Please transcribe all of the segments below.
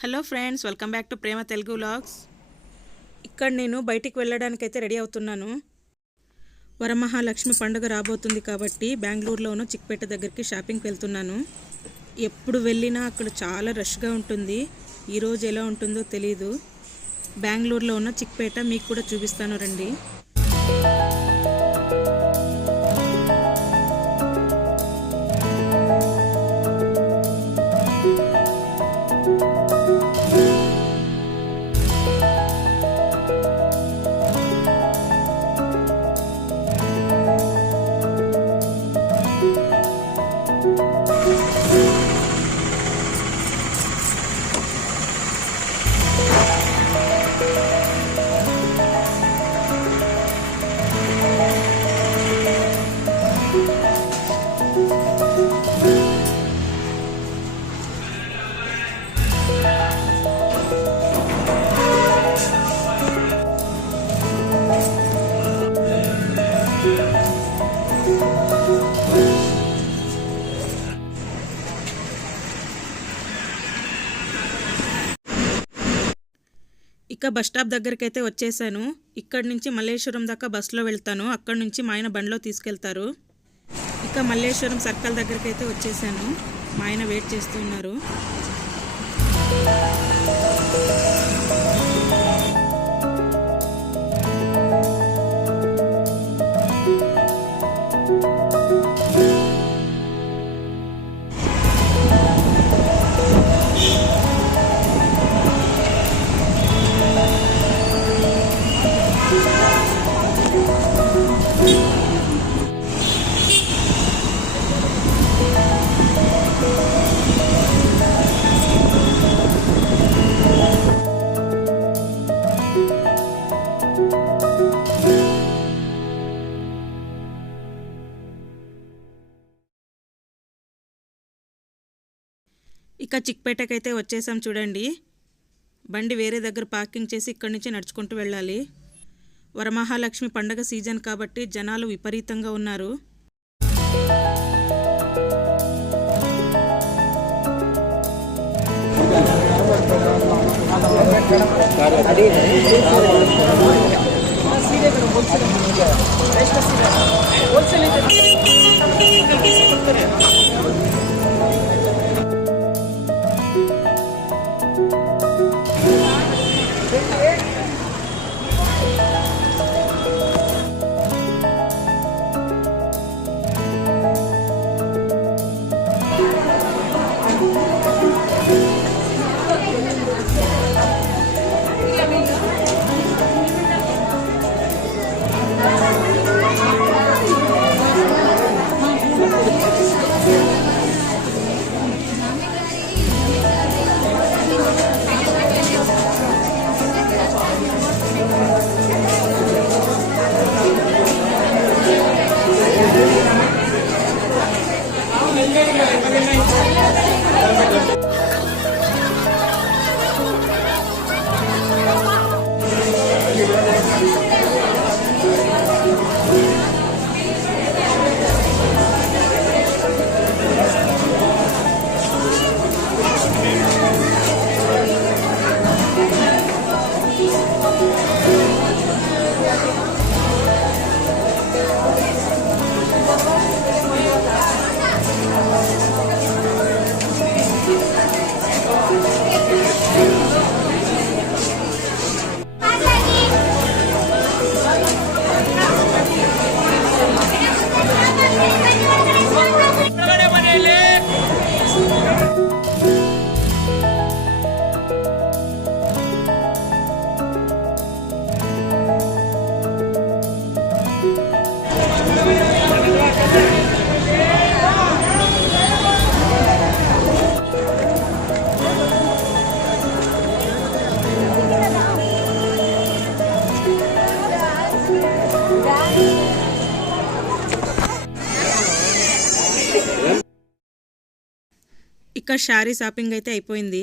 Hello friends, welcome back to Prema Telugu vlogs. ఇక్కడ నేను బయటికి వెళ్ళడానికైతే రెడీ అవుతున్నాను. వరమహాలక్ష్మి పండుగ రాబోతుంది కాబట్టి బెంగళూరులో ఉన్న చిక్పేట దగ్గరికి షాపింగ్కి వెళ్తున్నాను. ఎప్పుడు వెళ్ళినా అక్కడ చాలా రష్గా ఉంటుంది. ఈరోజు ఎలా ఉంటుందో తెలీదు. బెంగళూరులో ఉన్న చిక్పేట మీకు కూడా చూపిస్తాను రండి. ఇక బస్ స్టాప్ దగ్గరికి అయితే వచ్చేసాను. ఇక్కడి నుంచి మల్లేశ్వరం దాకా బస్సులో వెళ్తాను. అక్కడి నుంచి మా ఆయన బండిలో తీసుకెళ్తారు. ఇక మల్లేశ్వరం సర్కిల్ దగ్గరికి అయితే వచ్చేసాను. మా ఆయన వెయిట్ చేస్తున్నారు. ఇక చిక్పేటకైతే వచ్చేసాం చూడండి. బండి వేరే దగ్గర పార్కింగ్ చేసి ఇక్కడి నుంచి నడుచుకుంటూ వెళ్ళాలి. వరమహాలక్ష్మి పండగ సీజన్ కాబట్టి జనాలు విపరీతంగా ఉన్నారు. ఇక శారీ షాపింగ్ అయితే అయిపోయింది.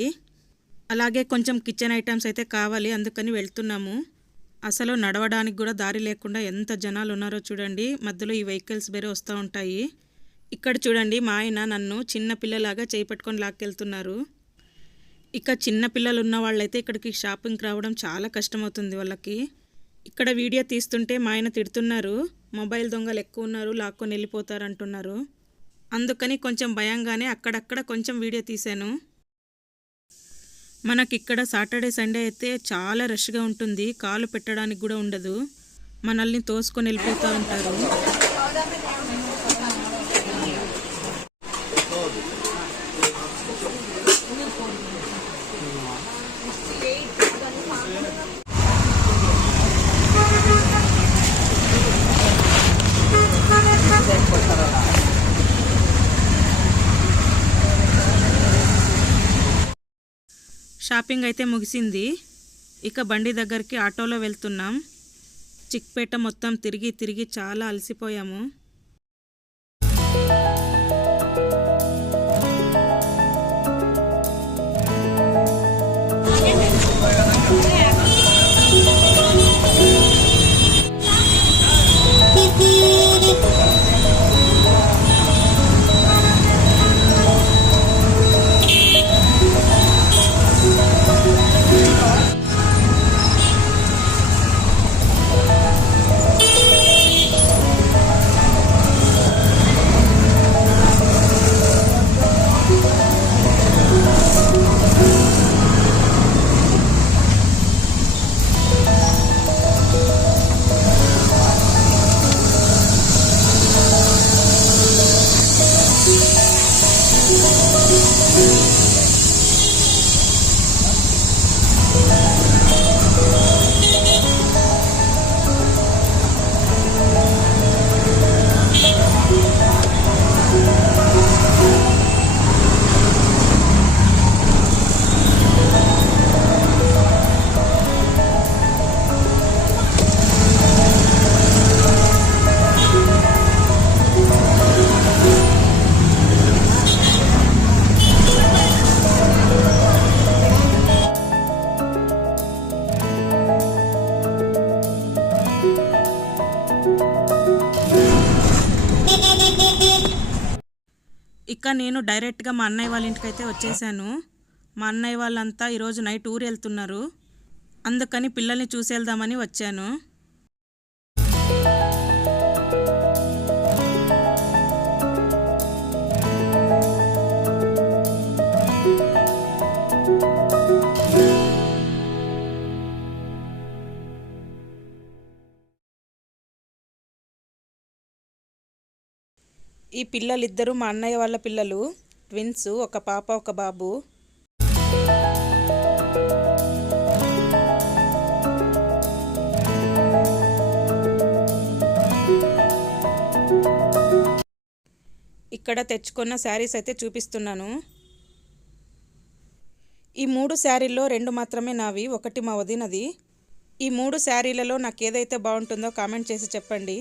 అలాగే కొంచెం కిచెన్ ఐటమ్స్ అయితే కావాలి, అందుకని వెళ్తున్నాము. అసలు నడవడానికి కూడా దారి లేకుండా ఎంత జనాలు ఉన్నారో చూడండి. మధ్యలో ఈ వెహికల్స్ వేరే వస్తూ ఉంటాయి. ఇక్కడ చూడండి, మా ఆయన నన్ను చిన్న పిల్లలాగా చేయి పట్టుకొని లాక్కెళ్తున్నారు. ఇక చిన్న పిల్లలు ఉన్న వాళ్ళైతే ఇక్కడికి షాపింగ్కి రావడం చాలా కష్టమవుతుంది వాళ్ళకి. ఇక్కడ వీడియో తీస్తుంటే మా ఆయన తిడుతున్నారు, మొబైల్ దొంగలు ఎక్కువ ఉన్నారు, లాక్కొని వెళ్ళిపోతారు అంటున్నారు. అందుకని కొంచెం భయంగానే అక్కడక్కడ కొంచెం వీడియో తీశాను. మనకిక్కడ సాటర్డే సండే అయితే చాలా రష్గా ఉంటుంది, కాలు పెట్టడానికి కూడా ఉండదు, మనల్ని తోసుకొని వెళ్ళిపోతూ ఉంటారు. షాపింగ్ అయితే ముగిసింది. ఇక బండి దగ్గరికి ఆటోలో వెళ్తున్నాం. చిక్పేట మొత్తం తిరిగి తిరిగి చాలా అలసిపోయాము. ఇక నేను డైరెక్ట్గా మా అన్నయ్య వాళ్ళ ఇంటికి అయితే వచ్చేసాను. మా అన్నయ్య వాళ్ళంతా ఈరోజు నైట్ ఊరు వెళ్తున్నారు, అందుకని పిల్లల్ని చూసి వెళ్దామని వచ్చాను. ఈ పిల్లలిద్దరూ మా అన్నయ్య వాళ్ళ పిల్లలు, ట్విన్స్, ఒక పాప ఒక బాబు. ఇక్కడ తెచ్చుకున్న శారీస్ అయితే చూపిస్తున్నాను. ఈ 3 శారీల్లో 2 మాత్రమే నావి, ఒకటి మా వదినది. ఈ 3 శారీలలో నాకు ఏదైతే బాగుంటుందో కామెంట్ చేసి చెప్పండి.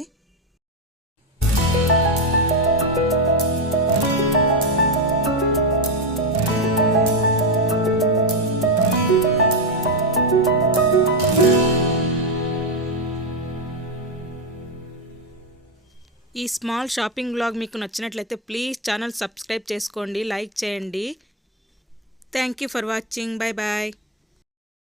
ఈ స్మాల్ షాపింగ్ వ్లాగ్ మీకు నచ్చినట్లయితే ప్లీజ్ ఛానల్ సబ్స్క్రైబ్ చేసుకోండి, లైక్ చేయండి. Thank you for watching. Bye bye.